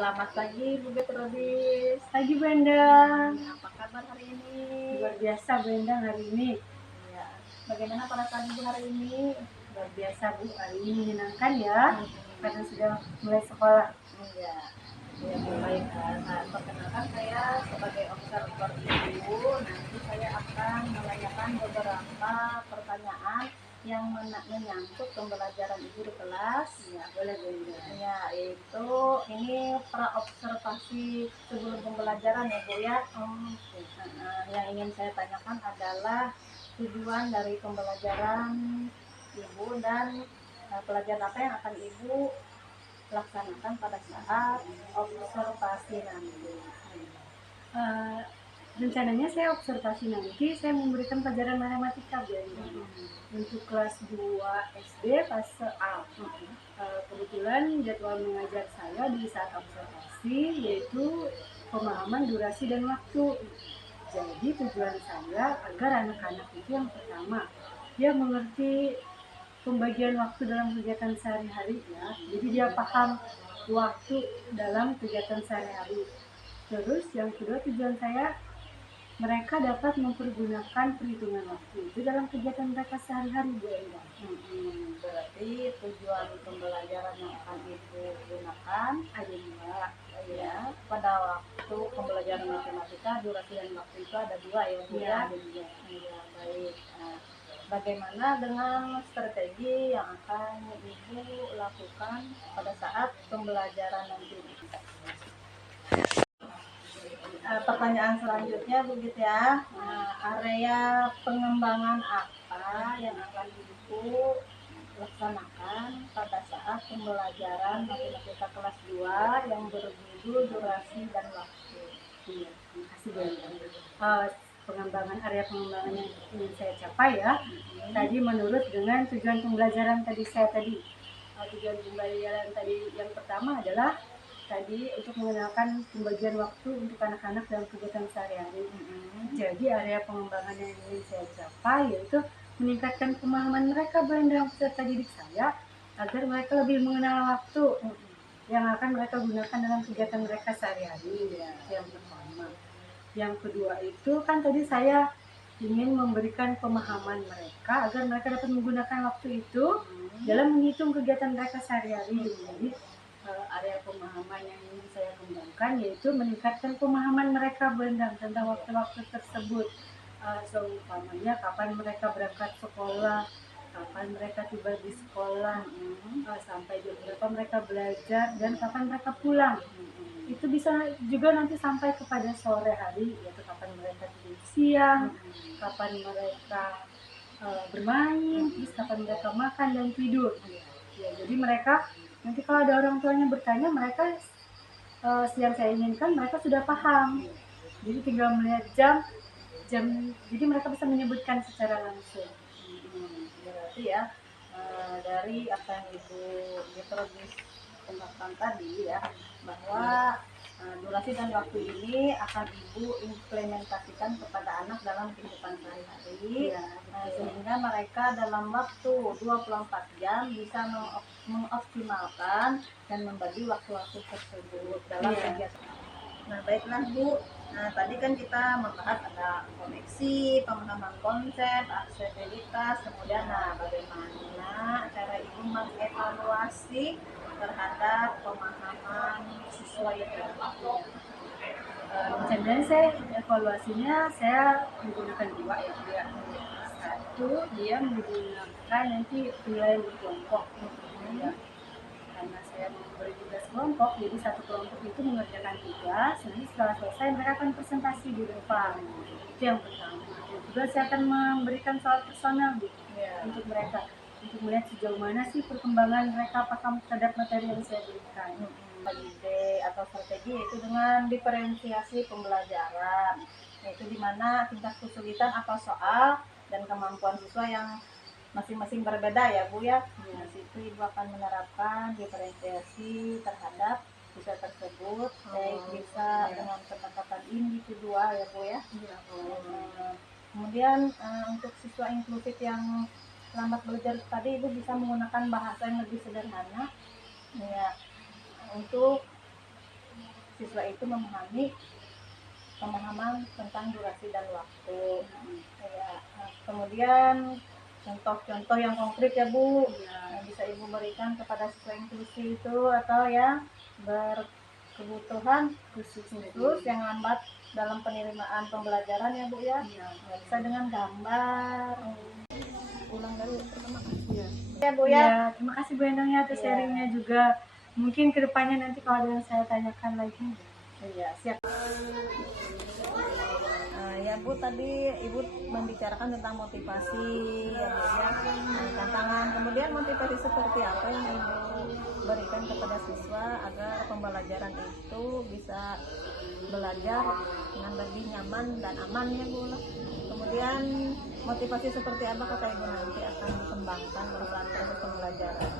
Selamat pagi Bu Petrobis. Pagi Bu Endang. Apa kabar hari ini? Luar biasa Bu Endang hari ini. Ya. Bagaimana perasaan Ibu hari ini? Luar biasa Bu, hari ini menyenangkan ya. Karena sudah mulai sekolah. Iya. Ya, baik. Perkenalkan saya sebagai observer Ibu. Nanti saya akan menanyakan beberapa pertanyaan yang menyangkut pembelajaran Ibu di kelas. Ya, boleh Bu Endang. Ya, itu ini pra observasi sebelum pembelajaran ya Bu ya. Yang ingin saya tanyakan adalah tujuan dari pembelajaran Ibu dan pelajaran apa yang akan Ibu laksanakan pada saat observasi nanti. Rencananya saya observasi nanti saya memberikan pelajaran matematika Bu Endang. Untuk kelas 2 SD fase A. Kebetulan jadwal mengajar saya di saat observasi yaitu pemahaman durasi dan waktu. Jadi tujuan saya agar anak-anak itu yang pertama dia mengerti pembagian waktu dalam kegiatan sehari-hari ya. Jadi dia paham waktu dalam kegiatan sehari-hari. Terus yang kedua tujuan saya mereka dapat mempergunakan perhitungan waktu itu dalam kegiatan mereka sehari-hari Bu Endang. Berarti tujuan pembelajaran yang akan Ibu gunakan Ada dua. ya pada waktu pembelajaran matematika durasi dan waktu itu ada dua ya Bu ya. Ada dua. Ya, baik. Bagaimana dengan strategi yang akan Ibu lakukan pada saat pembelajaran nanti? Pertanyaan selanjutnya begitu ya. Area pengembangan apa yang akan Ibu laksanakan pada saat pembelajaran matematika kelas 2 yang berjudul durasi dan waktu? Iya, terima kasih Bu Endang. Area pengembangan yang ingin saya capai ya. Tadi menurut dengan tujuan pembelajaran tadi saya tadi. Tujuan pembelajaran tadi yang pertama adalah tadi untuk mengenalkan pembagian waktu untuk anak-anak dalam kegiatan sehari-hari. Jadi area pengembangan yang ingin saya capai yaitu meningkatkan pemahaman mereka Bu Endang peserta didik saya agar mereka lebih mengenal waktu yang akan mereka gunakan dalam kegiatan mereka sehari-hari. Yang pertama. Yang kedua itu kan tadi saya ingin memberikan pemahaman mereka agar mereka dapat menggunakan waktu itu dalam menghitung kegiatan mereka sehari-hari. Jadi area pemahaman yang ingin saya kembangkan yaitu meningkatkan pemahaman mereka Bu Endang tentang waktu-waktu tersebut. Seumpamanya kapan mereka berangkat sekolah, kapan mereka tiba di sekolah, sampai jam berapa mereka belajar, dan kapan mereka pulang. Itu bisa juga nanti sampai kepada sore hari, yaitu kapan mereka tidur siang, kapan mereka bermain, terus kapan mereka makan dan tidur. Ya, jadi mereka nanti kalau ada orang tuanya bertanya, mereka yang saya inginkan mereka sudah paham. Jadi tinggal melihat jam, jadi mereka bisa menyebutkan secara langsung. Berarti ya dari apa yang Ibu Petrobis ungkapkan tadi ya bahwa durasi dan waktu ini akan Ibu implementasikan kepada anak dalam kehidupan sehari-hari sehingga mereka dalam waktu 24 jam bisa mengoptimalkan dan membagi waktu-waktu tersebut dalam kegiatan. Nah, baiklah Bu. Tadi kan kita membahas ada koneksi, pemahaman konsep, aksesibilitas, kemudian bagaimana cara Ibu mengevaluasi terhadap pemahaman siswa itu. Rencananya saya evaluasinya saya menggunakan dua ya. Satu dia menggunakan nanti penilaian berkelompok ya. Karena saya memberi tugas kelompok, jadi satu kelompok itu mengerjakan tugas, nanti setelah selesai mereka akan presentasi di depan. Itu yang pertama. Yang kedua saya akan memberikan soal personal untuk mereka, untuk melihat sejauh mana sih perkembangan mereka paham terhadap materi yang saya berikan. Ide atau strategi itu dengan diferensiasi pembelajaran, yaitu di mana tingkat kesulitan atau soal dan kemampuan siswa yang masing-masing berbeda ya Bu ya. Di situ Ibu akan menerapkan diferensiasi terhadap siswa tersebut, baik bisa dengan pendekatan individual ya Bu ya. Kemudian untuk siswa inklusif yang lambat belajar tadi Ibu bisa menggunakan bahasa yang lebih sederhana ya, untuk siswa itu memahami pemahaman tentang durasi dan waktu. Ya, kemudian contoh-contoh yang konkret ya Bu, yang bisa Ibu berikan kepada siswa inklusi itu atau yang berkebutuhan khusus yang lambat dalam penerimaan pembelajaran ya Bu ya. Bisa dengan gambar. Ulang dari pertama. Ya Bu ya. Ya, terima kasih Bu Endang ya atas sharingnya juga. Mungkin kedepannya nanti kalau ada yang saya tanyakan lagi. Iya, siap. Ya Bu, tadi Ibu membicarakan tentang motivasi ya Bu ya, tantangan. Kemudian motivasi seperti apa yang Ibu berikan kepada siswa agar pembelajaran itu bisa belajar dengan lebih nyaman dan aman ya Bu. Kemudian motivasi seperti apa kata Ibu nanti akan dikembangkan dalam proses pembelajaran?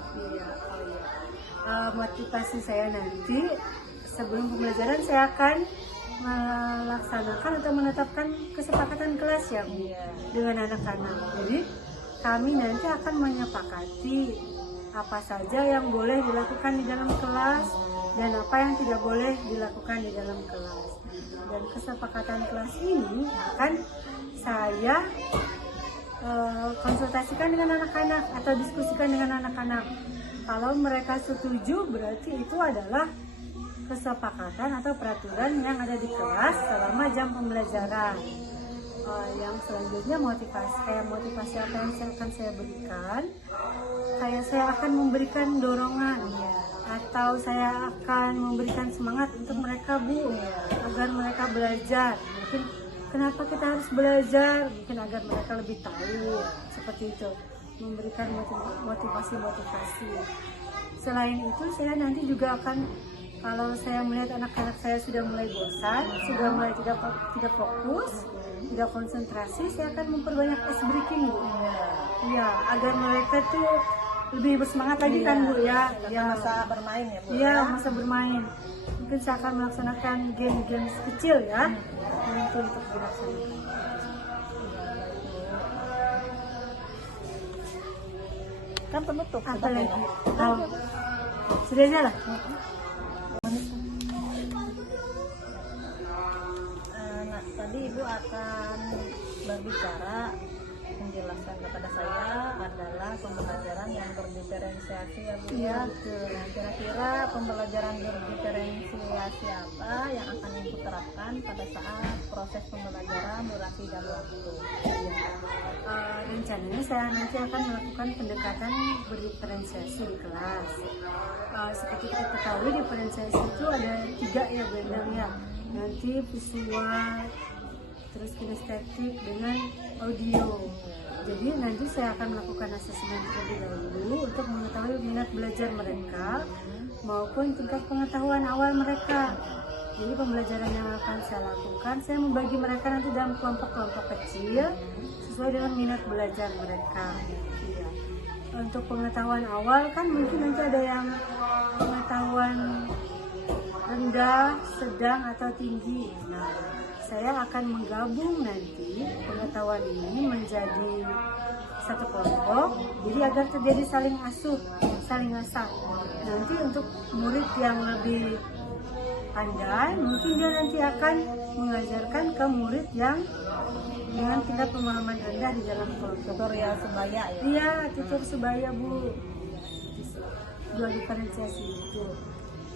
Motivasi saya nanti sebelum pembelajaran saya akan melaksanakan atau menetapkan kesepakatan kelas ya Bu dengan anak-anak. Jadi kami nanti akan menyepakati apa saja yang boleh dilakukan di dalam kelas dan apa yang tidak boleh dilakukan di dalam kelas. Dan kesepakatan kelas ini akan saya konsultasikan dengan anak-anak atau diskusikan dengan anak-anak. Kalau mereka setuju berarti itu adalah kesepakatan atau peraturan yang ada di kelas selama jam pembelajaran. Yang selanjutnya motivasi apa yang akan saya berikan, saya akan memberikan dorongan atau saya akan memberikan semangat untuk mereka Bu, agar mereka belajar. Mungkin kenapa kita harus belajar, mungkin agar mereka lebih tahu, seperti itu, memberikan motivasi. Selain itu saya nanti juga akan, kalau saya melihat anak-anak saya sudah mulai bosan, sudah mulai tidak fokus, tidak konsentrasi, saya akan memperbanyak ice breaking Bu. Iya, agar mereka tuh lebih bersemangat lagi kan Bu ya. Masa bermain ya Bu. Iya, masa bermain. Mungkin saya akan melaksanakan game-game kecil ya, untuk dilaksanakan. Kan penutup. Apa lagi? Sudah aja lah. Nah, tadi Ibu akan berbicara menjelaskan kepada saya adalah pembelajaran yang berdiferensiasi ya Bu ya. Nah, kira-kira pembelajaran berdiferensiasi apa yang akan Ibu terapkan pada saat proses pembelajaran durasi dan waktu? Rencananya saya nanti akan melakukan pendekatan berdiferensiasi di kelas. Seperti kita ketahui diferensiasi itu ada 3 ya Bu Endang ya. Nanti visual, terus kinestetik dengan audio. Jadi nanti saya akan melakukan asesmen terlebih dahulu untuk mengetahui minat belajar mereka maupun tingkat pengetahuan awal mereka. Jadi pembelajaran yang akan saya lakukan, saya membagi mereka nanti dalam kelompok-kelompok kecil sesuai dengan minat belajar mereka. Iya. Untuk pengetahuan awal kan mungkin nanti ada yang pengetahuan rendah, sedang atau tinggi. Nah, saya akan menggabung nanti pengetahuan ini menjadi satu kelompok, jadi agar terjadi saling asah. Nanti untuk murid yang lebih pandai, mungkin dia nanti akan mengajarkan ke murid yang dengan tingkat pemahaman rendah di dalam kelompok. Tutorial sebaya ya? Iya, tutor sebaya Bu. Dua diferensiasi itu.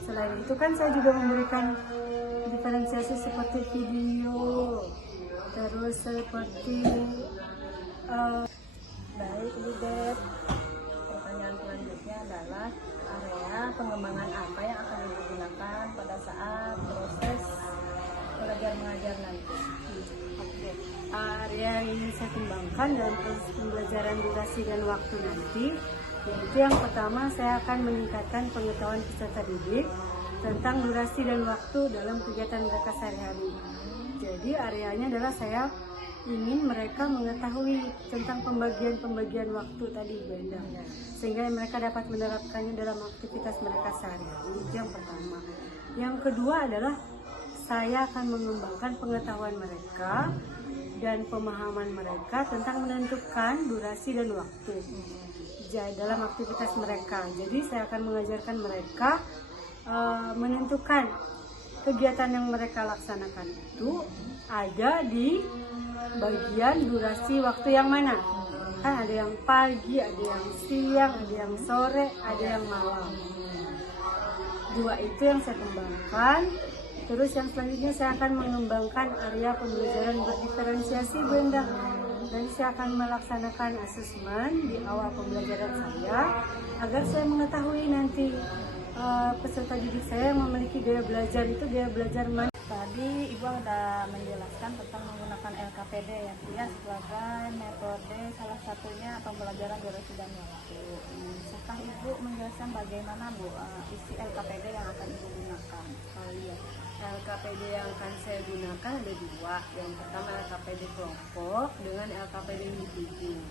Selain itu kan saya juga memberikan diferensiasi seperti video, terus seperti baik Bu Dep. Pertanyaan selanjutnya adalah area pengembangan apa yang akan digunakan pada saat proses belajar mengajar nanti? Area yang ingin saya kembangkan dalam proses pembelajaran durasi dan waktu nanti, yaitu yang pertama saya akan meningkatkan pengetahuan peserta didik tentang durasi dan waktu dalam kegiatan mereka sehari-hari. Jadi areanya adalah saya ingin mereka mengetahui tentang pembagian waktu tadi Bu Endang, sehingga mereka dapat menerapkannya dalam aktivitas mereka sehari-hari. Itu yang pertama. Yang kedua adalah saya akan mengembangkan pengetahuan mereka dan pemahaman mereka tentang menentukan durasi dan waktu dalam aktivitas mereka. Jadi saya akan mengajarkan mereka menentukan kegiatan yang mereka laksanakan itu ada di bagian durasi waktu yang mana. Kan ada yang pagi, ada yang siang, ada yang sore, ada yang malam. Dua itu yang saya kembangkan. Terus yang selanjutnya saya akan mengembangkan area pembelajaran berdiferensiasi Bu Endang. Dan saya akan melaksanakan asesmen di awal pembelajaran saya agar saya mengetahui nanti peserta didik saya yang memiliki gaya belajar itu gaya belajar mana. Tadi Ibu ada menjelaskan tentang menggunakan LKPD ya, dia sebagai metode salah satunya pembelajaran durasi dan waktu. Serta Ibu menjelaskan bagaimana Bu isi LKPD yang akan Ibu gunakan. Oh iya, LKPD yang akan saya gunakan ada dua. Yang pertama LKPD kelompok dengan LKPD individu.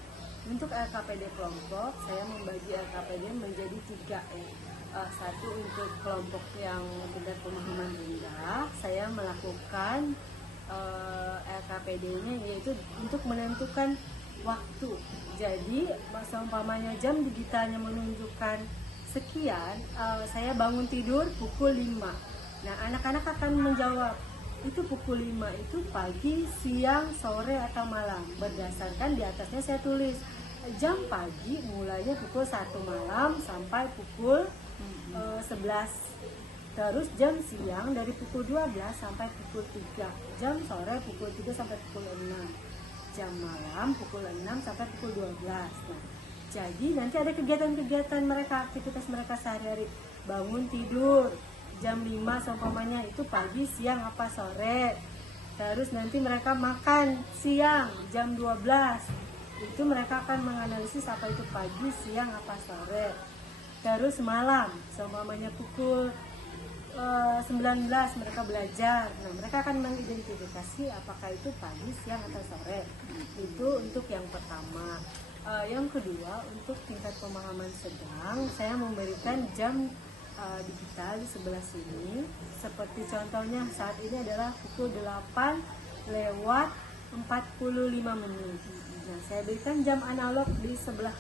Untuk LKPD kelompok, saya membagi LKPD menjadi tiga ya. Satu untuk kelompok yang tingkat pemahaman rendah, saya melakukan LKPD-nya yaitu untuk menentukan waktu. Jadi, seumpamanya jam digitalnya menunjukkan sekian, saya bangun tidur pukul 5. Nah, anak-anak akan menjawab, itu pukul 5 itu pagi, siang, sore, atau malam. Berdasarkan di atasnya saya tulis, jam pagi mulainya pukul 1 malam sampai pukul 11. Terus jam siang dari pukul 12 sampai pukul 3. Jam sore pukul 3 sampai pukul 6. Jam malam pukul 6 sampai pukul 12. Nah, jadi nanti ada kegiatan-kegiatan mereka, aktivitas mereka sehari-hari. Bangun tidur jam 5 seumpamanya itu pagi, siang, apa sore. Terus nanti mereka makan siang jam 12. Itu mereka akan menganalisis apa itu pagi, siang, apa sore. Terus malam, seumpamanya pukul 19 mereka belajar. Nah, mereka akan mengidentifikasi apakah itu pagi, siang, atau sore. Itu untuk yang pertama. Yang kedua, untuk tingkat pemahaman sedang, saya memberikan jam digital di sebelah sini. Seperti contohnya saat ini adalah pukul 8 lewat 45 menit. Nah, saya berikan jam analog di sebelah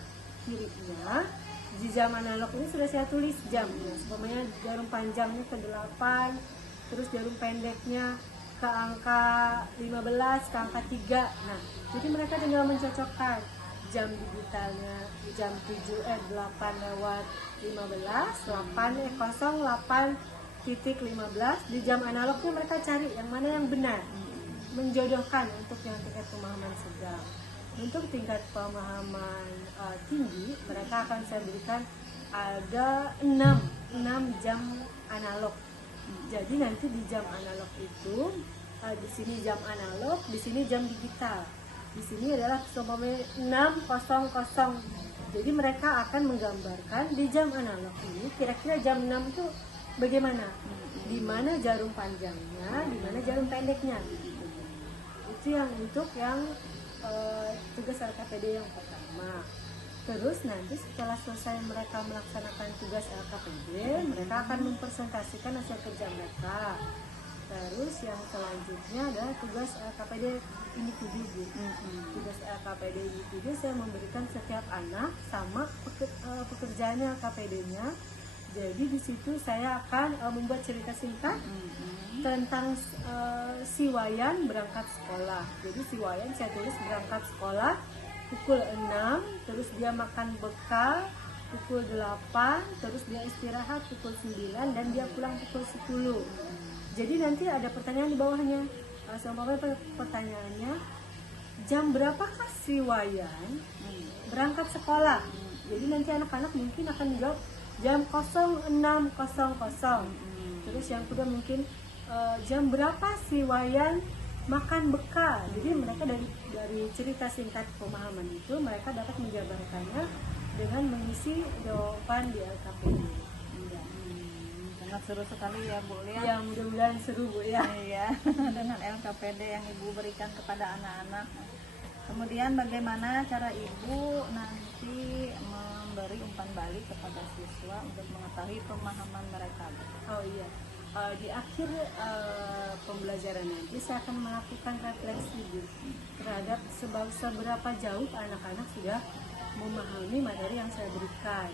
kirinya. Di jam analog ini sudah saya tulis jamnya, sebenarnya jarum panjangnya ke 8, terus jarum pendeknya ke angka 15, ke angka 3. Nah, jadi mereka tinggal mencocokkan jam digitalnya jam 8 lewat 15, 08.15. Di jam analognya mereka cari yang mana yang benar, menjodohkan untuk yang tingkat pemahaman sedang. Untuk tingkat pemahaman tinggi, mereka akan saya berikan ada 6 jam analog. Jadi nanti di jam analog itu, di sini jam analog, di sini jam digital. Di sini adalah 6.00. Jadi mereka akan menggambarkan di jam analog ini kira-kira jam 6 itu bagaimana, di mana jarum panjangnya, di mana jarum pendeknya. Itu yang untuk yang tugas LKPD yang pertama. Terus nanti setelah selesai mereka melaksanakan tugas LKPD, mereka akan mempresentasikan hasil kerja mereka. Terus yang selanjutnya adalah tugas LKPD individu. Tugas LKPD individu saya memberikan setiap anak sama pekerjaannya LKPD-nya. Jadi di situ saya akan membuat cerita singkat tentang si Wayan berangkat sekolah. Jadi si Wayan saya tulis berangkat sekolah pukul 6, terus dia makan bekal pukul 8, terus dia istirahat pukul 9, dan dia pulang pukul 10. Jadi nanti ada pertanyaan di bawahnya. Seumpamanya pertanyaannya, jam berapakah si Wayan berangkat sekolah? Jadi nanti anak-anak mungkin akan menjawab jam 06.00. Terus yang kedua mungkin jam berapa si Wayan makan bekal. Jadi mereka dari cerita singkat pemahaman itu mereka dapat menjabarkannya dengan mengisi jawaban di LKPD. Sangat seru sekali ya Bu ya. Ya, mudah-mudahan seru Bu ya. Iya, dengan LKPD yang Ibu berikan kepada anak-anak. Kemudian bagaimana cara Ibu nanti memberi umpan balik kepada siswa untuk mengetahui pemahaman mereka? Oh iya, di akhir pembelajaran nanti saya akan melakukan refleksi terhadap seberapa jauh anak-anak sudah memahami materi yang saya berikan.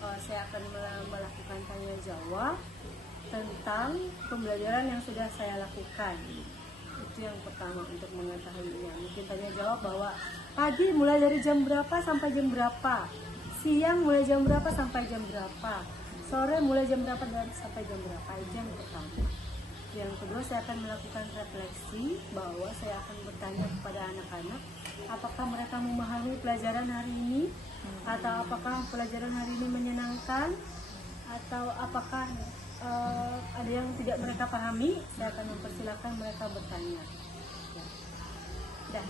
Saya akan melakukan tanya jawab tentang pembelajaran yang sudah saya lakukan. Itu yang pertama untuk mengetahuinya. Mungkin tanya jawab bahwa pagi mulai dari jam berapa sampai jam berapa, siang mulai jam berapa sampai jam berapa, sore mulai jam berapa dan sampai jam berapa. Itu yang pertama. Yang kedua, saya akan melakukan refleksi bahwa saya akan bertanya kepada anak-anak apakah mereka memahami pelajaran hari ini, atau apakah pelajaran hari ini menyenangkan, atau apakah ada yang tidak mereka pahami. Saya akan mempersilahkan mereka bertanya. Ya.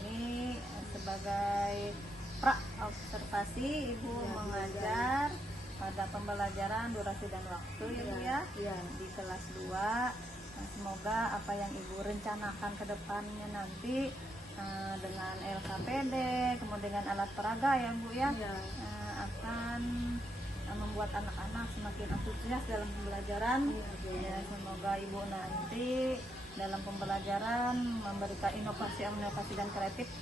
Ini sebagai pra observasi Ibu mengajar pada pembelajaran durasi dan waktu Ibu ya, di kelas 2. Semoga apa yang Ibu rencanakan ke depannya nanti dengan LKPD, kemudian dengan alat peraga ya Bu ya, akan membuat anak-anak semakin antusias dalam pembelajaran. Ya, semoga Ibu nanti dalam pembelajaran memberikan inovasi dan kreatif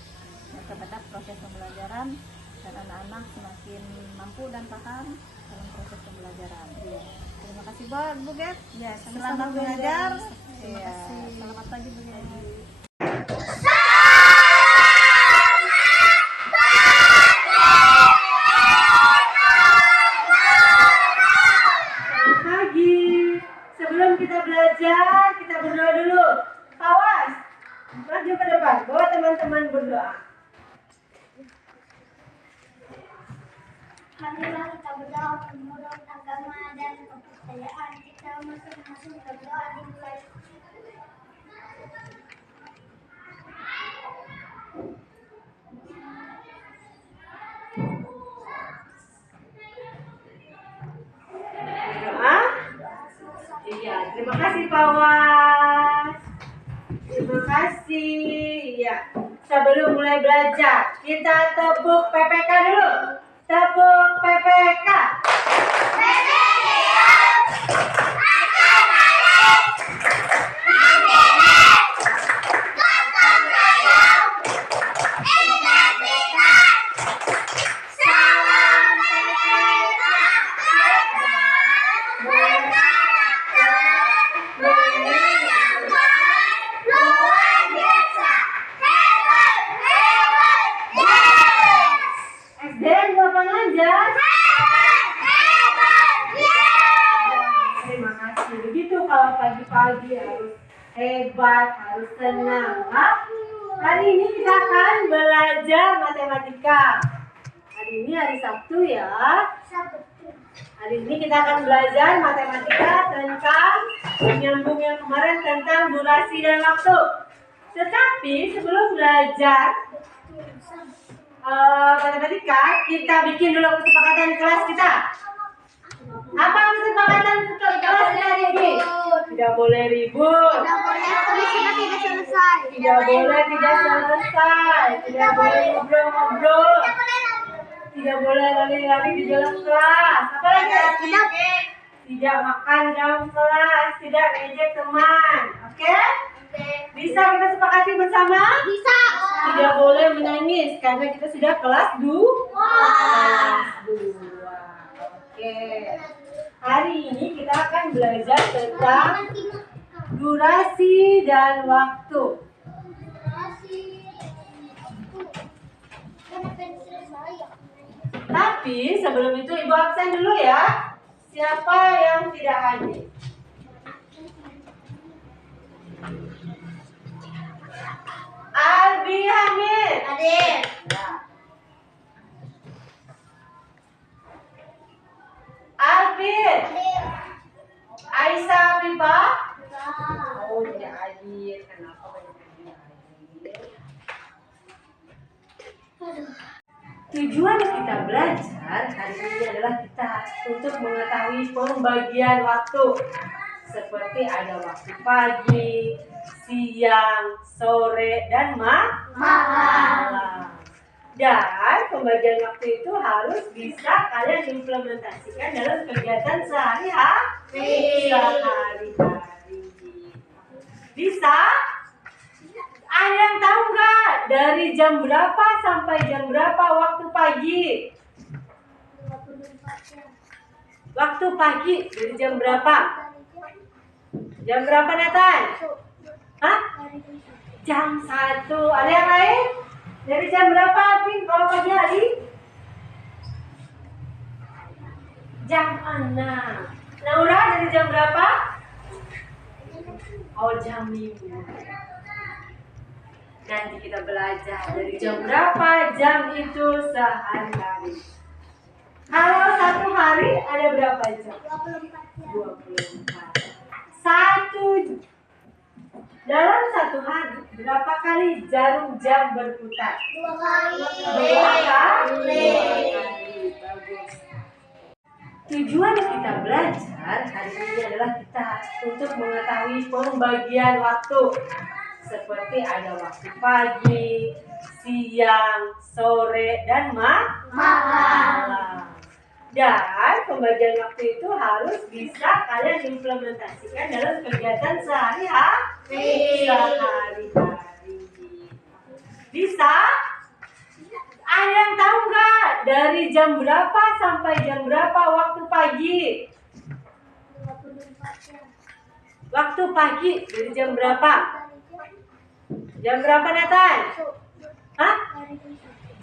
kepada proses pembelajaran, dan anak-anak semakin mampu dan paham dalam proses pembelajaran. Terima kasih Bu Get. Ya, Selamat mengajar. Terima kasih. Selamat pagi Bu Get. Sebelum kita belajar, kita berdoa dulu. Awas, maju ke depan, bawa teman-teman berdoa. Marilah kita berdoa menurut agama dan kepercayaan kita masing-masing. Berdoa dimulai. Berdoa. Iya, terima kasih Pak Was. Terima kasih. Iya. Sebelum mulai belajar, kita tepuk PPK dulu. Tepuk PPK. Dan Bapak ngajar. Terima kasih. Begitu kalau pagi-pagi harus hebat, harus tenang. Hari ini kita akan belajar matematika. Hari ini hari Sabtu ya. Hari ini kita akan belajar matematika tentang menyambung yang kemarin tentang durasi dan waktu. Tetapi sebelum belajar matematika, kita bikin dulu kesepakatan kelas kita. Apa kesepakatan kelas hari ini? Tidak boleh ribut. Tidak boleh tidak selesai. Tidak boleh ngobrol-ngobrol. Tidak boleh lari-lari di dalam kelas. Apa lagi? Tidak makan dalam kelas. Tidak ngejek teman. Oke? Bisa kita sepakati bersama? Bisa. Tidak boleh menangis karena kita sudah kelas 2. Kelas 2. Oke. Hari ini kita akan belajar tentang durasi dan waktu. Tapi sebelum itu Ibu absen dulu ya. Siapa yang tidak hadir? Albi Hamid. Hadir. Albin. Hadir. Aisyah Biba. Oh, tidak hadir. Kenapa banyak yang tidak hadir? Tujuan kita belajar hari ini adalah kita untuk mengetahui pembagian waktu. Seperti ada waktu pagi, siang, sore, dan malam. Dan pembagian waktu itu harus bisa kalian implementasikan dalam kegiatan sehari-hari. Bisa? Ada yang tahu nggak dari jam berapa sampai jam berapa waktu pagi? Waktu pagi dari jam berapa? Jam berapa Nathan? Hah? Jam 1. Ada yang lain? Dari jam berapa Pin kalau pagi hari? Jam 6. Naura dari jam berapa? Oh, jam 5. Nanti kita belajar dari jam berapa jam itu sehari-hari. Kalau satu hari ada berapa jam? 24. Dalam satu hari berapa kali jarum jam berputar? 2 kali. 2 kali. Bagus. Tujuan kita belajar hari ini adalah kita untuk mengetahui pembagian waktu. Seperti ada waktu pagi, siang, sore, dan malam. Dan pembagian waktu itu harus bisa kalian implementasikan dalam kegiatan sehari-hari. Bisa? Ada yang tahu nggak dari jam berapa sampai jam berapa waktu pagi? 24 jam. Waktu pagi dari jam berapa? Jam berapa Nathan? Hah?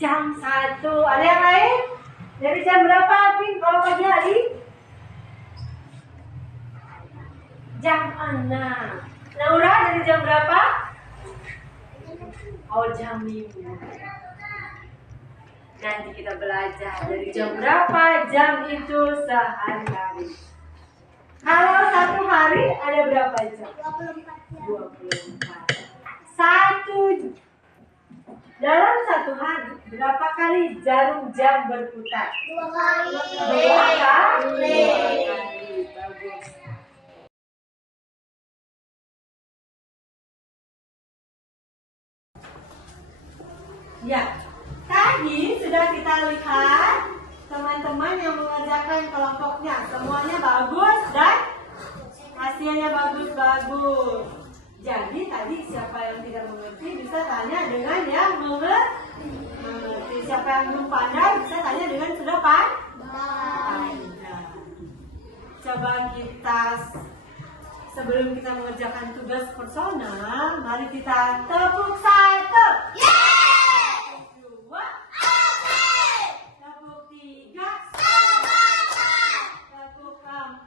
Jam 1. Ada yang lain? Dari jam berapa Pin kalau pagi hari? Jam 6. Naura dari jam berapa? Oh, jam 5. Nanti kita belajar dari jam berapa jam itu sehari-hari. Kalau satu hari ada berapa jam? 24 jam. 24. Dalam satu hari berapa kali jarum jam berputar? 2 kali. 2 kali. Bagus. Ya, tadi sudah kita lihat teman-teman yang mengerjakan kelompoknya. Semuanya bagus dan hasilnya bagus-bagus. Jadi tadi siapa yang tidak mengerti bisa tanya dengan yang mengerti. Siapa yang belum pandai bisa tanya dengan sudah pandai. Coba kita sebelum kita mengerjakan tugas personal, mari kita tepuk 1. Dua. Tepuk 3. Tepuk 4.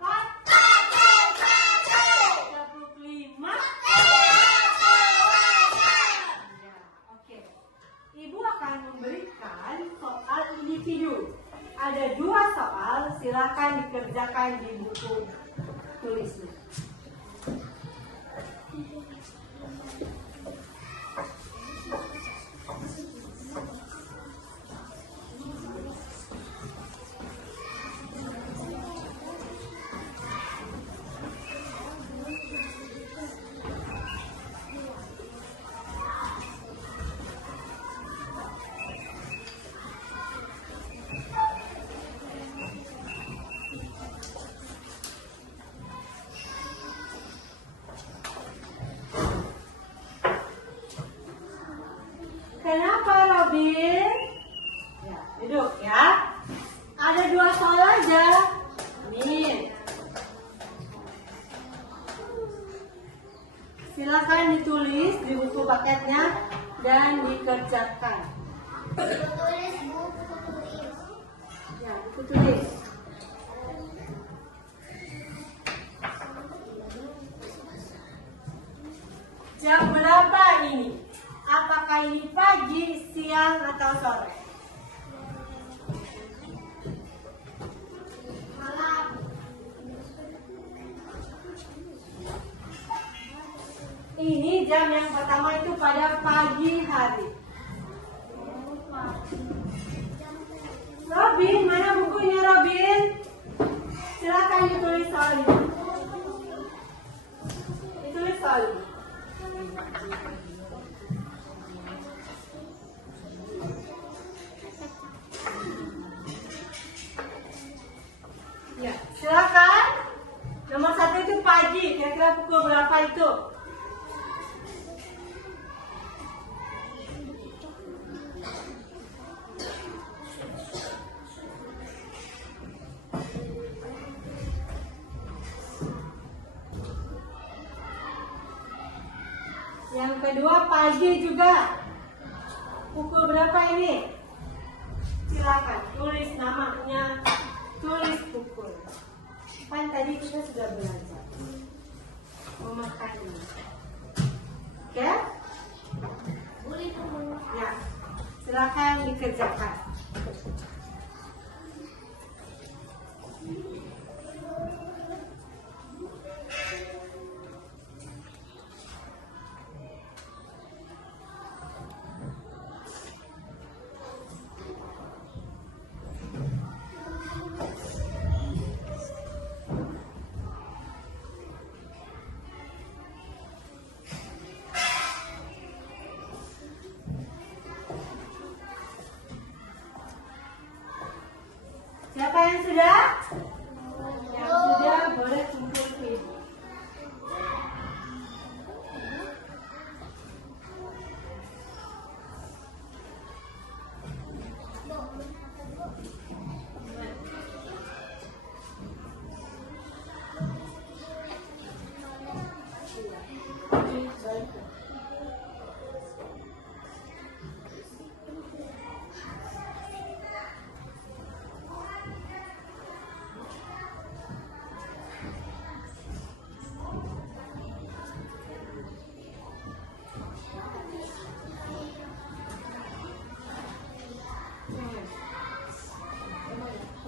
Tepuk 5. Oke. Ibu akan memberikan soal individu. Ada 2 soal, silakan dikerjakan di buku tulisnya. Kenapa Robin? Ya, duduk ya. Ada 2 soal aja. Nih. Silakan ditulis di buku paketnya dan dikerjakan. Tulis buku tulis. Ya, buku tulis. Jam berapa ini? Apakah ini pagi, siang, atau sore? Malam. Ini jam yang pertama itu pada pagi hari. Robin, mana bukunya Robin? Silakan ditulis soal ini. Ditulis soal ini. Ya, silakan. Nomor 1 itu pagi. Kira-kira pukul berapa itu? kedua pagi juga. Pukul berapa ini? Silakan tulis namanya, tulis pukul. Kan tadi kita sudah belajar memakannya. Oke? Boleh dong. Ya, silakan dikerjakan. Siapa yang sudah? Yang sudah boleh kumpul ke ibu.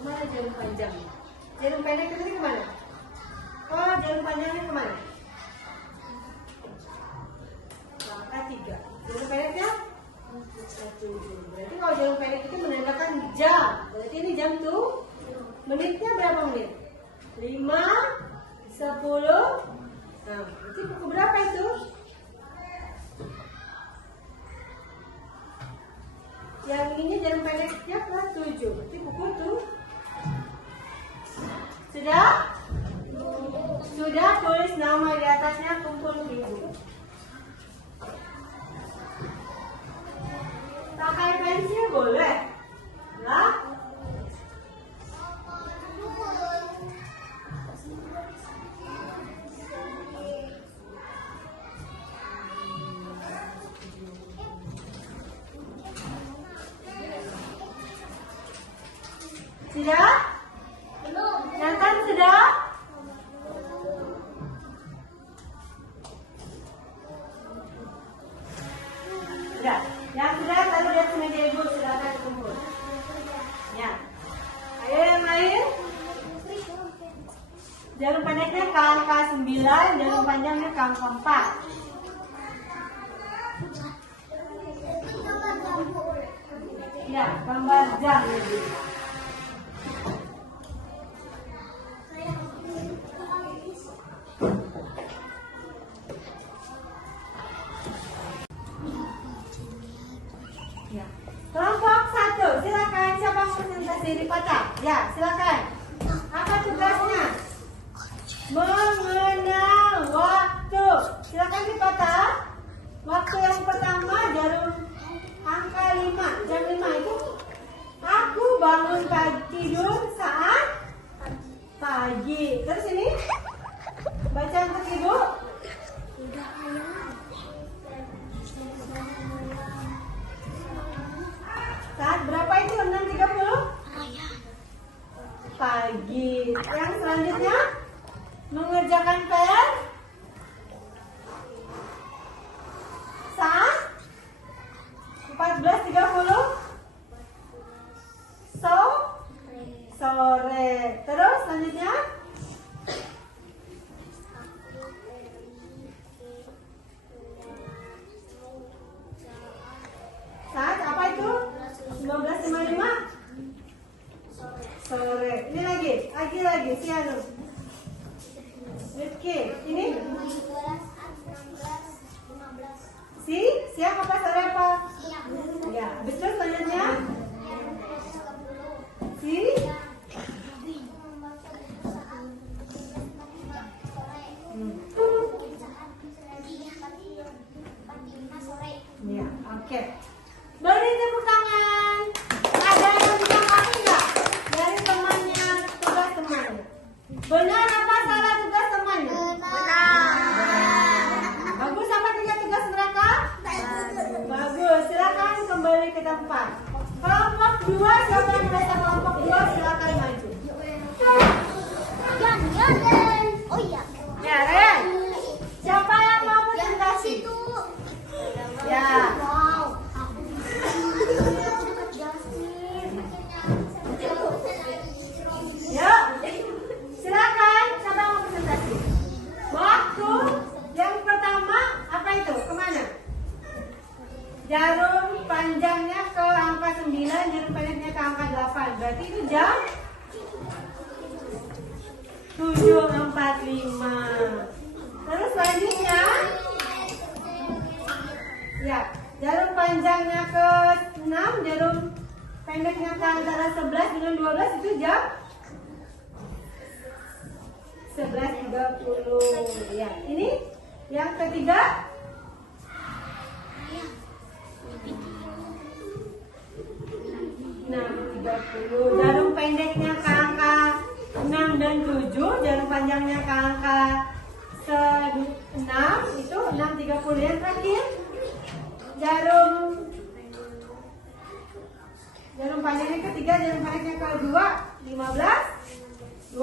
Kemana jarum panjang? Jarum pendek itu kemana? Oh, jarum panjangnya kemana? Angka 3. Jarum pendeknya? 1. Berarti kalau jarum pendek itu menandakan jam. Berarti ini jam tuh. Menitnya berapa menit? 5, 10. Nah, berarti pukul berapa itu? Yang ini jarum pendeknya kelas 7. Berarti pukul tuh. Sudah? Sudah, tulis nama di atasnya, kumpul ke ibu. Pakai pensil boleh? Nah? Sudah? Nathan sudah? Sudah. Yang sudah lalu lihat meja ibu, silakan kumpul. Ya. Ayo yang lain. Jarum pendeknya ke angka 9, jarum panjangnya ke angka 4. Ya, gambar jam ibu. Ya. Kelompok 1, silakan. Siapa yang presentasi di kotak? Ya, silakan. Apa tugasnya? Mengenal waktu. Silakan di kotak. Waktu yang pertama jarum angka 5. Jam 5 itu aku bangun pagi, tidur saat pagi. Terus ini baca untuk ibu. Saat berapa itu? 6.30? Pagi. Yang selanjutnya mengerjakan PR saat 14.30 sore. Terus selanjutnya saat apa itu? 15.55 sore. Ini lagi si Anu. Oke, ini siang apa sore apa? Ya, betul. Selanjutnya ya, oke. Beri tepuk tangan. Ada yang bisa kasih nggak dari temannya tugas temannya? Benar apa salah tugas temannya? Benar. Bagus apa tidak tugas mereka? tempat. Kelompok 2, siapa yang datang kelompok 2 silakan maju. Oh iya. Ya, Ren. Siapa yang mau presentasi? Ya. Wow. Yuk. Silakan. Siapa yang mau presentasi? Waktu yang pertama apa itu? Kemana? Jarum panjangnya ke angka 9, jarum pendeknya ke angka 8. Berarti itu jam 7.45. Terus selanjutnya, ya, jarum panjangnya ke 6, jarum pendeknya ke antara 11 dengan 12 itu jam 11.30. Ya, ini yang ketiga. Nah, 30. Jarum pendeknya ke angka 6 dan 7, jarum panjangnya ke angka 6 itu 6.30. Yang terakhir jarum panjangnya ke 3, jarum pendeknya ke 2, 15.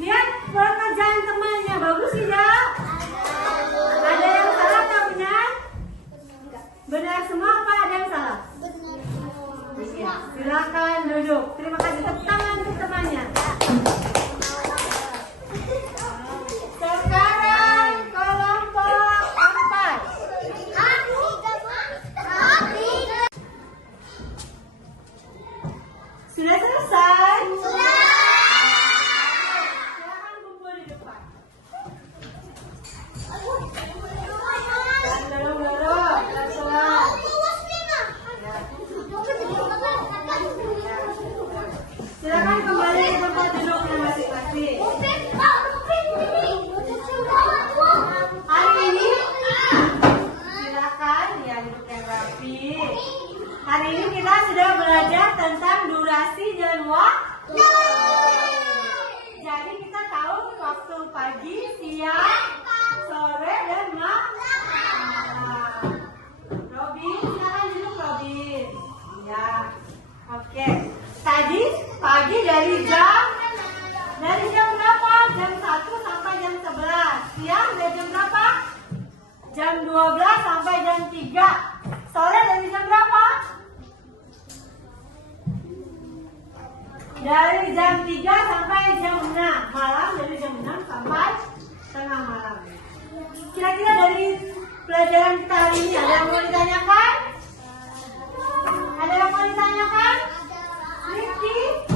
Lihat pekerjaan temannya bagus tidak? Ada yang salah atau benar? Benar semua apa ada yang salah? Ya, silakan duduk. Terima kasih, tepuk tangan untuk temannya. Sekarang kelompok 4. Sudah selesai? Silakan kumpul di depan. Dan dorong-dorong, pelan-pelan. Silakan kembali ke tempat duduknya masing-masing. Hari ini silakan ya duduk yang rapi. Hari ini kita sudah belajar tentang durasi dan waktu. Jadi kita tahu waktu pagi, siang, sore dan malam. Robin, silakan duduk Robin. Ya, oke. Tadi pagi dari jam berapa? Jam 1 sampai jam 11. Siang dari jam berapa? Jam 12 sampai jam 3. Sore dari jam berapa? Dari jam 3 sampai jam 6. Malam dari jam 6 sampai tengah malam. Kira-kira dari pelajaran kita hari ini ada yang mau ditanyakan? Ada yang mau ditanyakan? Rifki,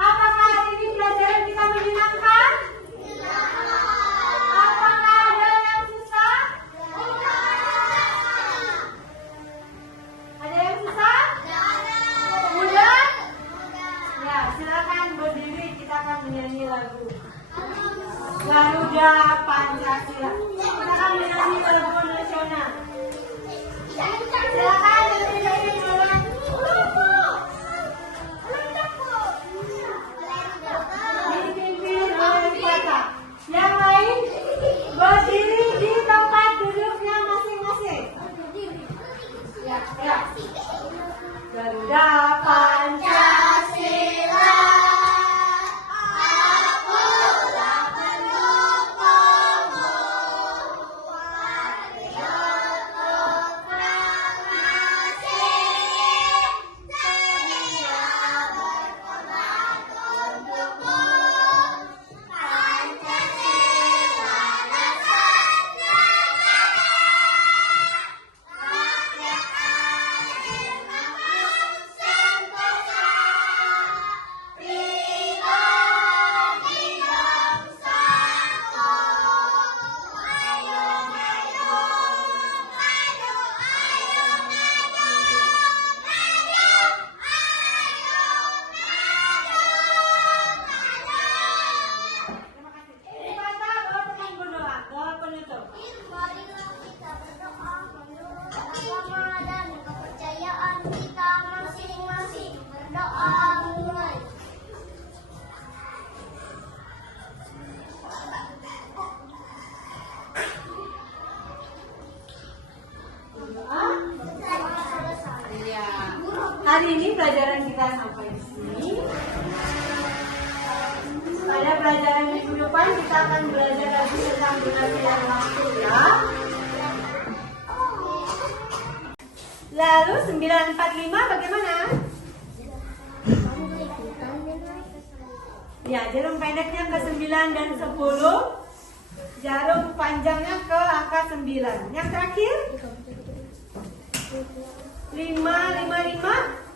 apakah hari ini pelajaran kita menyenangkan? Apakah ada yang susah? Ada yang susah? Mudah? Ya, silakan berdiri, kita akan menyanyi lagu Garuda Pancasila. Kita akan menyanyi lagu nasional. Silakan berdiri dulu. Dipimpin oleh Fata. Yang lain berdiri di tempat duduknya masing-masing. Ya, ya. Garuda Pancasila. Akulah pendukungmu. sampai di sini. Pada pelajaran minggu depan kita akan belajar lagi tentang durasi dan waktu ya. Lalu 945 bagaimana? Ya, jarum pendeknya ke 9 dan 10. Jarum panjangnya ke angka 9. Yang terakhir? 555.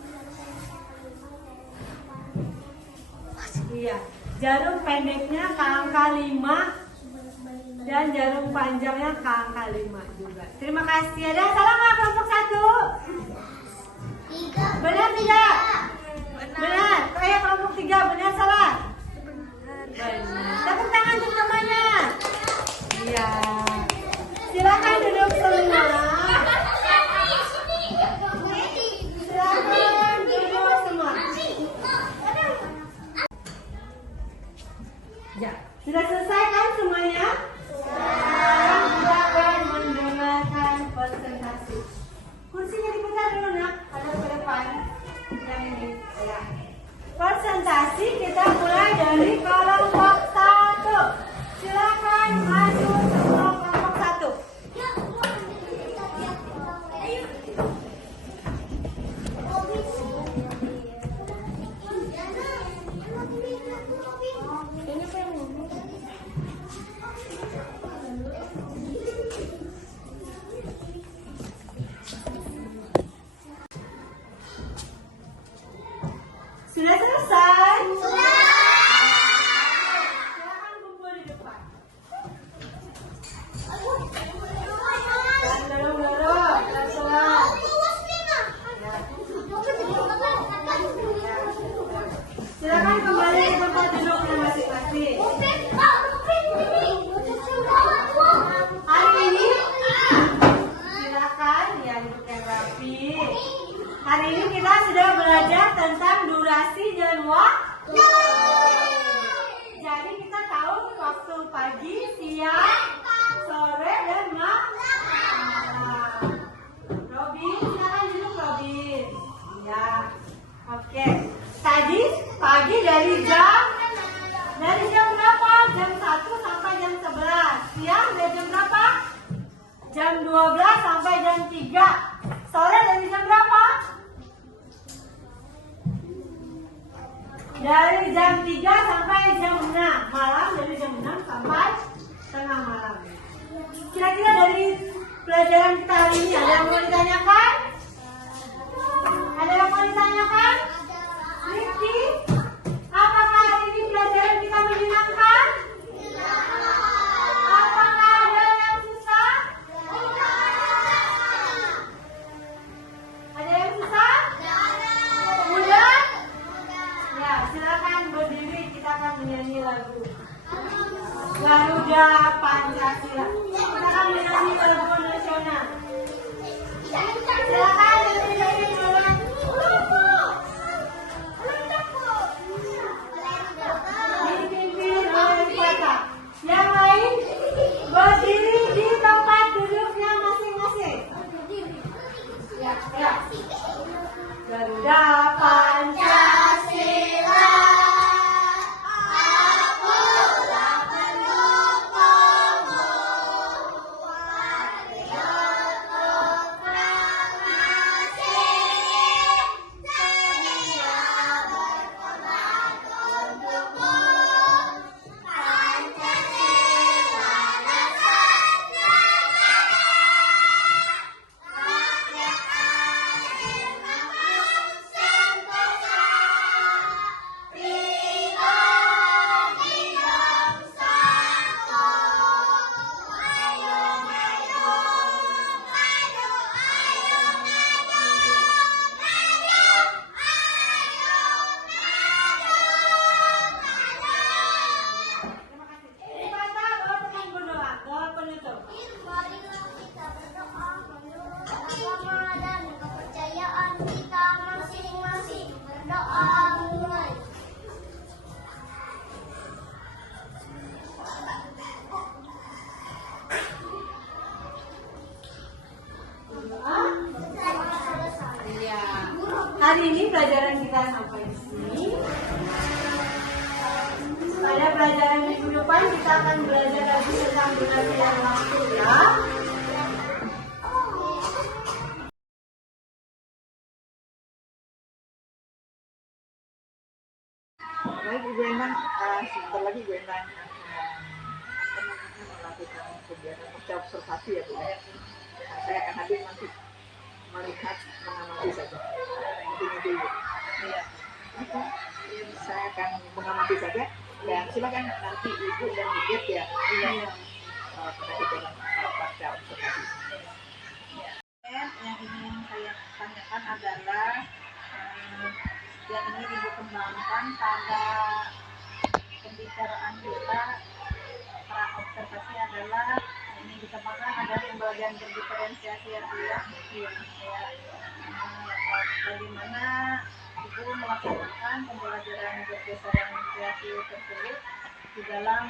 Iya, jarum pendeknya ke angka 5 dan jarum panjangnya ke angka 5 juga. Terima kasih. Ada salah nggak kelompok 1? Benar tidak? Benar. Kayak kelompok 3 benar salah? Benar. Tepuk tangan untuk temannya. Iya. Silakan duduk semua. Silakan duduk semua. Ya, sudah selesai kan semuanya? Sekarang silakan mendengarkan presentasi. Kursinya diputar dulu nak, ada ke depan. Yang ini, ya. Presentasi kita mulai dari kelompok 1. Silakan maju semua kelompok 1. Sudah selesai? Sudah. Silakan kumpul di depan. Dan dorong-dorong, pelan-pelan. Silakan kembali ke tempat duduknya masing-masing. Hari ini, silakan ya duduk yang rapi. Hari ini kita sudah belajar tentang durasi dan waktu. Jadi kita tahu waktu pagi, siang, sore, dan malam. Robin, silakan duduk Robin. Ya, oke. Tadi pagi dari jam berapa? Jam 1 sampai jam 11. Siang dari jam berapa? Jam 12 sampai jam 3. Sore dari jam berapa? Dari jam 3 sampai jam 6. Malam dari jam 6 sampai tengah malam. Kira-kira dari pelajaran kita hari ini ada yang mau ditanyakan? Ada yang mau ditanyakan? Rifki, apakah hari ini pelajaran kita menyenangkan? Apakah ada yang susah? Ada yang susah? Mudah? Ya, silakan berdiri, kita akan menyanyi lagu Garuda Pancasila. Kita akan menyanyi lagu nasional. Silakan berdiri dulu. Dipimpin oleh Fata. Yang lain berdiri di tempat duduknya masing-masing. Ya, ya. Garuda Pancasila. Akulah pendukungmu. Patriot proklamasi. Setia berkorban untukmu. Pancasila dasarnya rakyat adil makmur sentosa. Pribadi bangsaku. Ayo maju, maju, ayo maju, Terima kasih. Bawa teman berdoa. Doa penutup. Marilah kita berdoa menurut agama dan kepercayaan kita masing-masing. Berdoa mulai. Iya. Hari ini pelajaran kita sampai pembelajaran minggu depan kita akan belajar lagi tentang durasi dan waktu ya. Baik Ibu Endang, sebentar lagi Ibu Endang akan melakukan kegiatan kerja observasi ya Bu. Saya akan hadir nanti melihat, mengamati saja. Intinya dulu. Iya. Oke. Saya akan mengamati saja dan silakan nanti Ibu dan Bukit ya. Iya. Pada kegiatan kerja observasi. Yang ingin saya tanyakan adalah yang ingin Ibu kembangkan pada pembicaraan kita pra observasi adalah ini dikembangkan adalah pembelajaran berdiferensiasi ya Bu ya. Bagaimana Ibu melaksanakan pembelajaran berdiferensiasi tersebut di dalam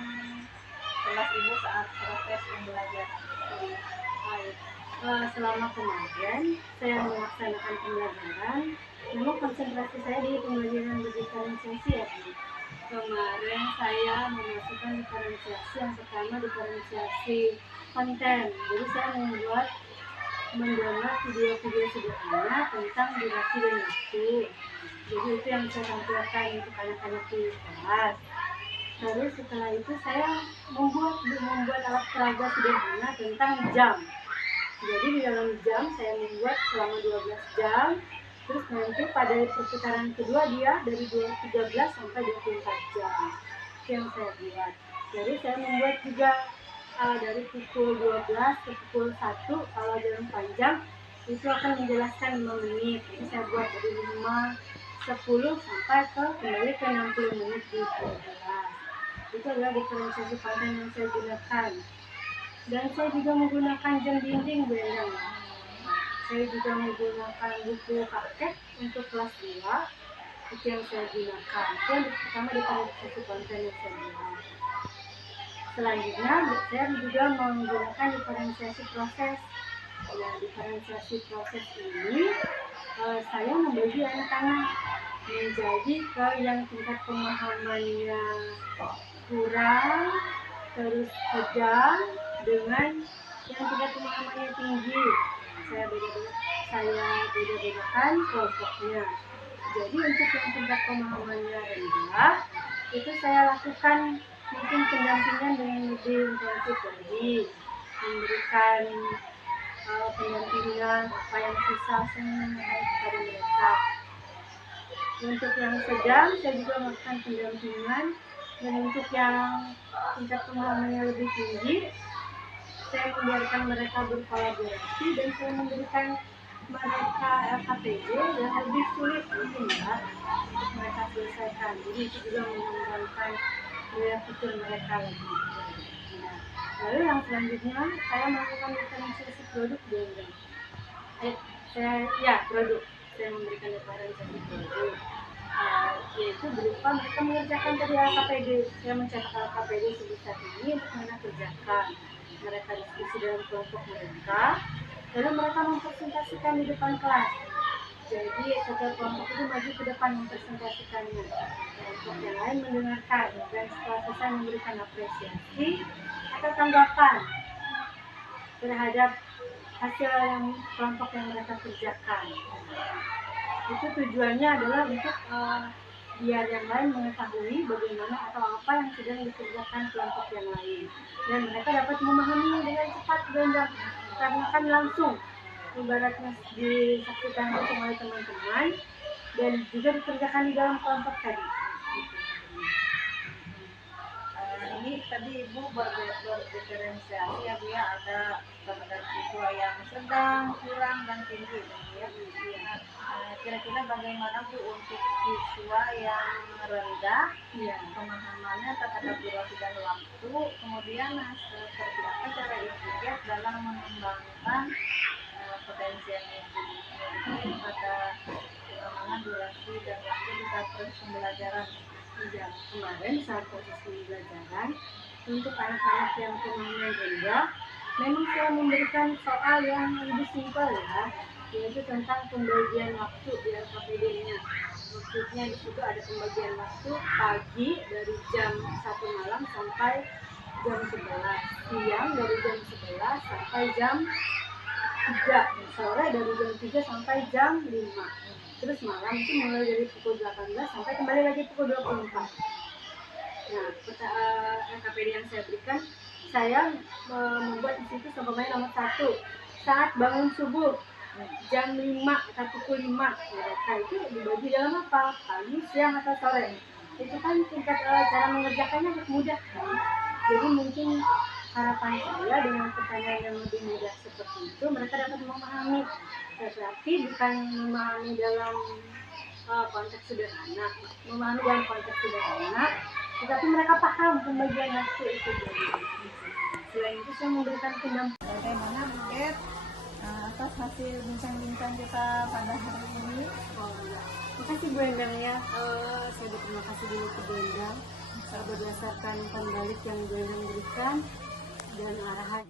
kelas Ibu saat proses pembelajaran. Baik. Selama kemarin saya melaksanakan pembelajaran, memang konsentrasi saya di pembelajaran berdiferensiasi ya Bu. Kemarin saya memasukkan diferensiasi yang pertama diferensiasi konten. Jadi saya mendownload video-video sederhana tentang durasi dan waktu. Jadi itu yang saya tampilkan untuk anak-anak di kelas. Terus setelah itu saya membuat alat peraga sederhana tentang jam. Jadi di dalam jam saya membuat selama 12 jam. Terus nanti pada perputaran kedua dia dari 13 sampai 24 jam. Itu yang saya buat. Jadi saya membuat juga dari pukul 12 ke pukul 1 kalau jalan panjang itu akan menjelaskan 5 menit. Jadi saya buat dari 5, 10 sampai kembali ke 60 menit di kelas. Itu adalah diferensiasi konten yang saya gunakan. Dan saya juga menggunakan jam dinding Bu Endang. Saya juga menggunakan buku paket untuk kelas 2. Itu yang saya gunakan. Itu yang pertama diferensiasi konten yang saya buat. Selanjutnya saya juga menggunakan diferensiasi proses. Nah, diferensiasi proses ini saya membagi anak-anak menjadi ke yang tingkat pemahamannya kurang, terus sedang, dengan yang tingkat pemahamannya tinggi. Saya beda-bedakan kelompoknya. Jadi untuk yang tingkat pemahamannya rendah itu saya lakukan mungkin pendampingan dengan lebih intensif lagi, memberikan pendampingan apa yang susah saya menyampaikan kepada mereka. Untuk yang sedang saya juga melakukan pendampingan, dan untuk yang tingkat pemahamannya lebih tinggi saya membiarkan mereka berkolaborasi dan saya memberikan mereka LKPD yang lebih sulit mungkin ya untuk mereka selesaikan. Jadi itu juga mengembangkan daya pikir mereka lagi. Nah, lalu yang selanjutnya saya melakukan diferensiasi produk dengan produk. Saya memberikan diferensiasi produk. Yaitu berupa mereka mengerjakan tadi LKPD. Saya mencetak LKPD sebesar ini untuk mereka kerjakan. Mereka diskusi dalam kelompok mereka, lalu mereka mempresentasikan di depan kelas. Jadi setiap kelompok itu maju ke depan mempresentasikannya. Kelompok yang lain mendengarkan dan setelah selesai memberikan apresiasi atau tanggapan terhadap hasil yang kelompok yang mereka kerjakan. Itu tujuannya adalah untuk biar yang lain mengetahui bagaimana atau apa yang sedang dikerjakan kelompok yang lain, dan mereka dapat memahami dengan cepat karena kan langsung ibaratnya disaksikan langsung oleh teman-teman dan juga dikerjakan di dalam kelompok tadi. Ini tadi Ibu berdiferensiasi ya Bu ya, ada terhadap siswa yang sedang, kurang, dan tinggi ya. Kira-kira bagaimana Bu untuk siswa yang rendah pemahamannya terhadap durasi dan waktu, kemudian seperti apa cara Ibu dalam mengembangkan potensi yang Ibu miliki pada pengembangan durasi dan waktu di saat proses pembelajaran? Kemarin saat proses pembelajaran untuk anak-anak yang pemahaman rendah, memang saya memberikan soal yang lebih simpel ya, yaitu tentang pembagian waktu di LKPD-nya. Maksudnya di situ ada pembagian waktu pagi dari jam 1 malam sampai jam 11, siang dari jam 11 sampai jam 3, sore dari jam 3 sampai jam 5. Terus malam itu mulai dari pukul 18 sampai kembali lagi pukul 24. Nah, LKPD yang saya berikan, saya membuat di situ seumpamanya nomor 1 saat bangun subuh jam 5 atau pukul 5 mereka itu dibagi dalam apa? Pagi, siang atau sore. Itu kan tingkat cara mengerjakannya mudah kan? Jadi mungkin harapan saya dengan pertanyaan yang lebih mudah seperti itu mereka dapat memahami. Tetapi bukan memahami dalam konteks sederhana, tetapi mereka paham pembagian waktu itu. Selain itu saya memberikan pendampingan. Bagaimana Bu Ed atas hasil bincang-bincang kita pada hari ini? Terima kasih Bu Endang ya. Saya berterima kasih dulu ke Bu Endang berdasarkan pembalik yang Bu Endang berikan dan arahan.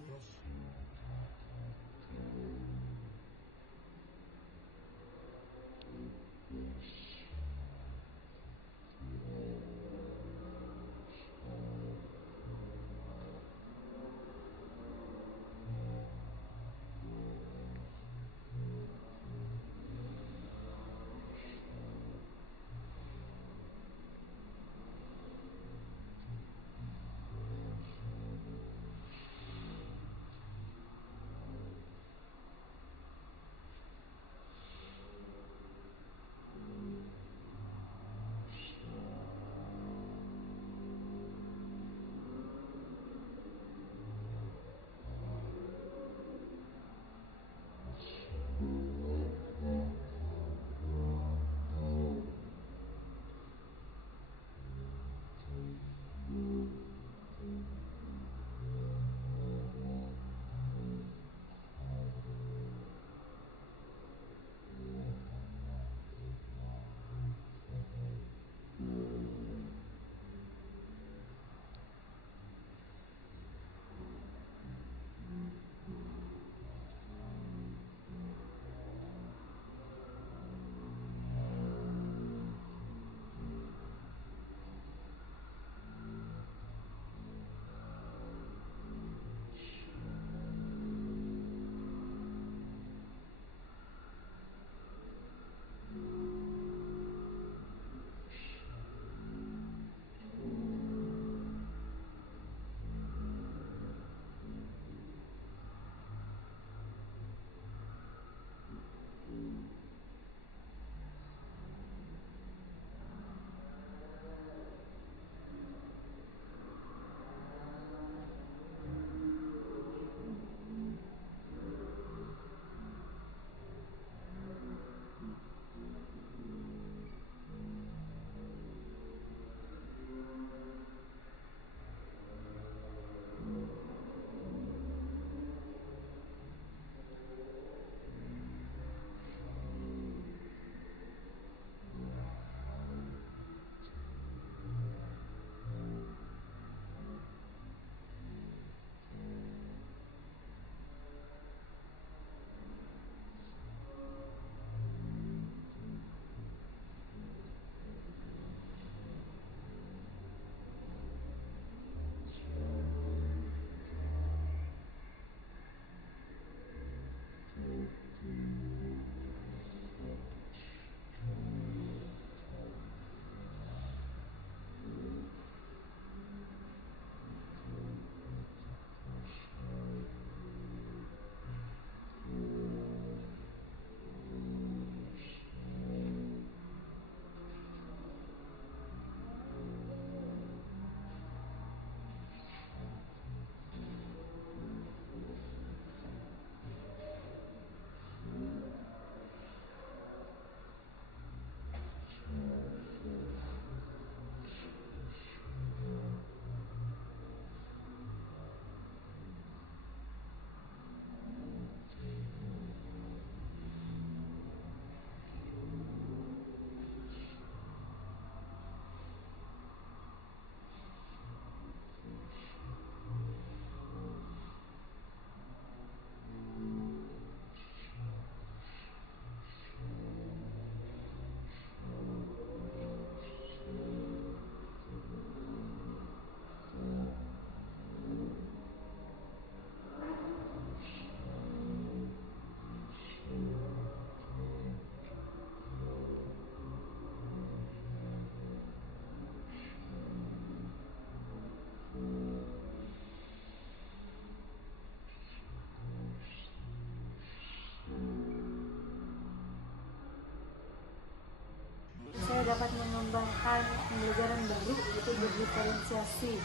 diferensiasi.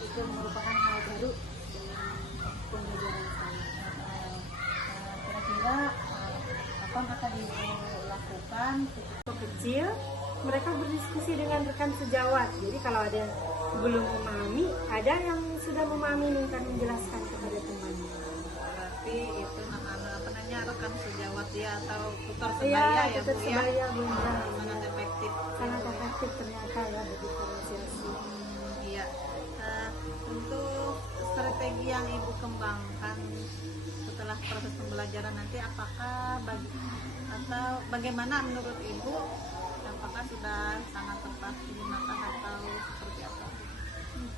Itu merupakan hal baru dengan pembelajaran saya. Kira-kira apa yang akan Ibu lakukan? Waktu kecil mereka berdiskusi dengan rekan sejawat. Jadi kalau ada yang belum memahami, ada yang sudah memahami minta menjelaskan kepada temannya. Berarti itu rekan sejawat ya atau tutor sebaya Iya, ya tutor Bu ya. sebaya benar. Sangat efektif. Sangat efektif ternyata ya berdiferensiasi. Iya. Untuk strategi yang Ibu kembangkan setelah proses pembelajaran nanti, apakah atau bagaimana menurut Ibu? Apakah sudah sangat tepat digunakan atau seperti apa?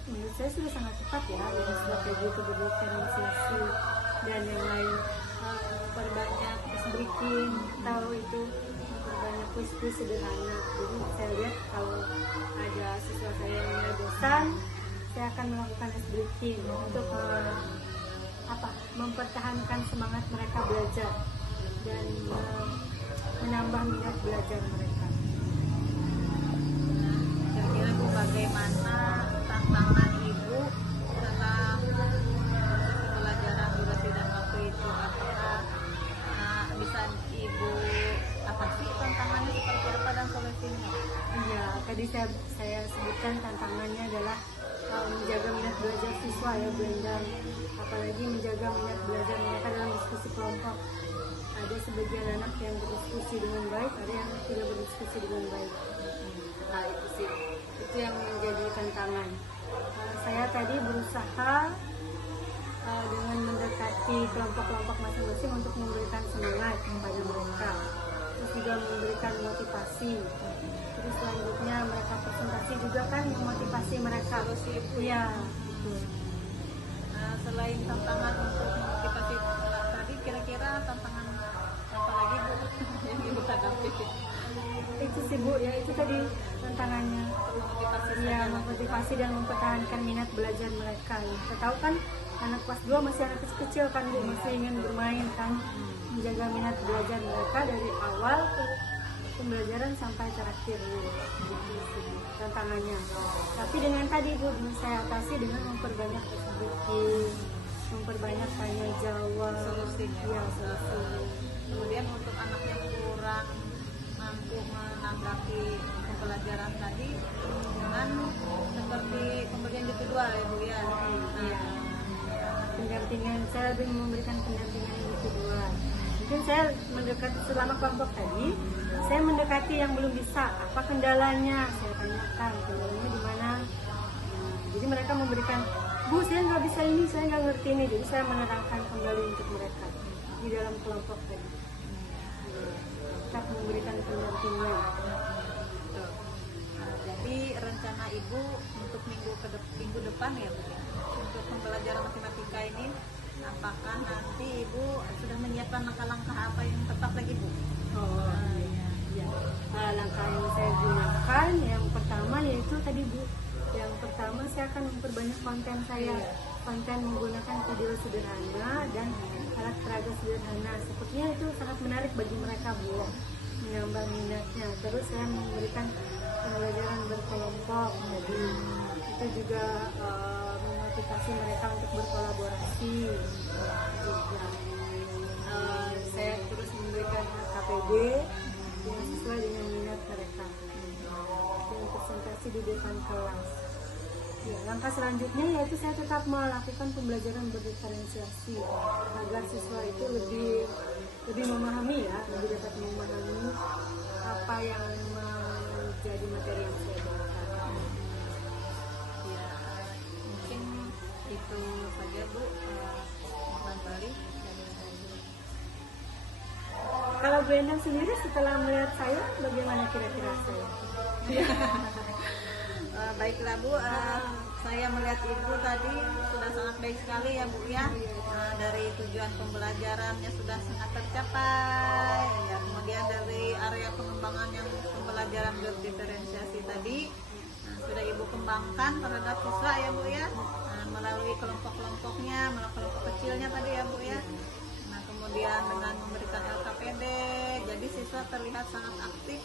Menurut saya sudah sangat tepat ya dengan strategi itu berdiferensiasi dan yang lain, perbanyak ice breaking atau itu memperbanyak kuis-kuis sederhana. Jadi saya lihat kalau ada siswa saya yang mulai bosan, saya akan melakukan ice breaking untuk mempertahankan semangat mereka belajar dan menambah minat belajar mereka. Kira-kira Bu, bagaimana tantangan Ibu dalam proses pembelajaran durasi dan waktu itu? Apakah bisa Ibu apa sih tantangannya seperti apa dan solusinya? Iya, tadi saya sebutkan tantangannya adalah menjaga minat belajar siswa ya Bu Endang, apalagi menjaga minat belajar mereka dalam diskusi kelompok. Ada sebagian anak yang berdiskusi dengan baik, ada yang tidak berdiskusi dengan baik. Nah itu sih, itu yang menjadi tantangan. Saya tadi berusaha dengan mendekati kelompok-kelompok masing-masing untuk memberikan semangat kepada mereka, terus juga memberikan motivasi. Terus selanjutnya mereka presentasi juga kan memotivasi mereka. Iya. Selain tantangan untuk memotivasi tadi, kira-kira tantangan apa lagi Bu yang Ibu hadapi? Itu sih Bu ya, itu tadi tantangannya. Iya, memotivasi dan mempertahankan minat belajar mereka. Kita tahu kan anak kelas 2 masih anak kecil kan Bu, masih ingin bermain kan. Menjaga minat belajar mereka dari awal ke pembelajaran sampai terakhir gitu sih tantangannya. Tapi dengan tadi Bu, saya atasi dengan memperbanyak diskusi, memperbanyak tanya jawab, Solusinya. ya solusi. Kemudian untuk anak yang kurang mampu menanggapi pembelajaran tadi dengan seperti pemberian individual ya Bu ya. Iya. Pendampingan, saya lebih memberikan pendampingan individual. Mungkin saya mendekati selama kelompok tadi, saya mendekati yang belum bisa, apa kendalanya, saya tanyakan kendalanya di mana. Jadi mereka memberikan, Bu saya nggak bisa ini, saya nggak ngerti ini, jadi saya menerangkan kembali untuk mereka di dalam kelompok tadi. Tetap memberikan pendampingan. Jadi rencana Ibu untuk minggu depan ya Bu ya, untuk pembelajaran matematika ini, apakah nanti Ibu sudah menyiapkan langkah-langkah apa yang tepat lagi Bu? Ya. Langkah yang saya gunakan yang pertama yaitu tadi Bu, yang pertama saya akan memperbanyak konten saya, konten menggunakan video sederhana dan alat peraga sederhana. Sepertinya itu sangat menarik bagi mereka Bu, menambah minatnya. Terus saya memberikan pembelajaran berkelompok, jadi itu juga memotivasi mereka untuk berkolaborasi. Saya terus memberikan KPD yang sesuai dengan minat mereka dan presentasi di depan kelas. Ya, langkah selanjutnya yaitu saya tetap melakukan pembelajaran berdiferensiasi agar siswa itu lebih memahami ya, lebih dapat memahami apa yang menjadi materi yang saya bawakan. Ya, mungkin itu saja Bu, Bali. Kalau Bu Endang sendiri setelah melihat saya, bagaimana kira-kira saya? Baiklah Bu, saya melihat Ibu tadi sudah sangat baik sekali ya Bu ya. Dari tujuan pembelajarannya sudah sangat tercapai ya. Kemudian dari area pengembangan yang pembelajaran berdiferensiasi tadi sudah Ibu kembangkan terhadap siswa ya Bu ya, melalui kelompok-kelompoknya, melalui kelompok kecilnya tadi ya Bu ya. Nah kemudian dengan memberikan LKPD, jadi siswa terlihat sangat aktif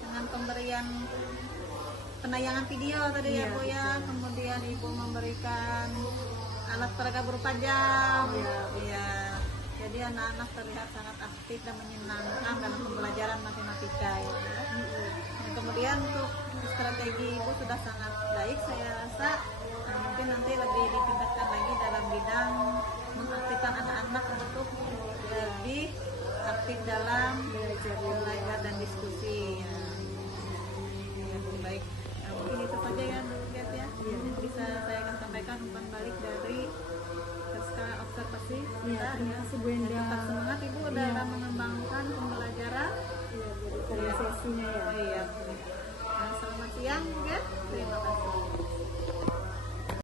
dengan pemberian penayangan video tadi ya Iya, Bu ya, betul. kemudian Ibu memberikan alat peraga berupa jam, iya. Jadi anak-anak terlihat sangat aktif dan menyenangkan dalam pembelajaran matematika ya Bu ya. Dan kemudian untuk strategi Ibu sudah sangat baik saya rasa. Nah, mungkin nanti lebih ditingkatkan lagi dalam bidang mengaktifkan anak-anak untuk lebih aktif dalam belajar dan diskusi ya. Ya, Bu, baik. Nah, mungkin itu saja ya Bu Gat ya. Bisa saya akan sampaikan umpan balik dari SK observasi kita Terima ya. kasih Bu Enda. Tetap semangat Ibu dalam mengembangkan pembelajaran. Iya, dari sesinya ya. Iya. Nah, selamat siang Bu Gat. Terima kasih.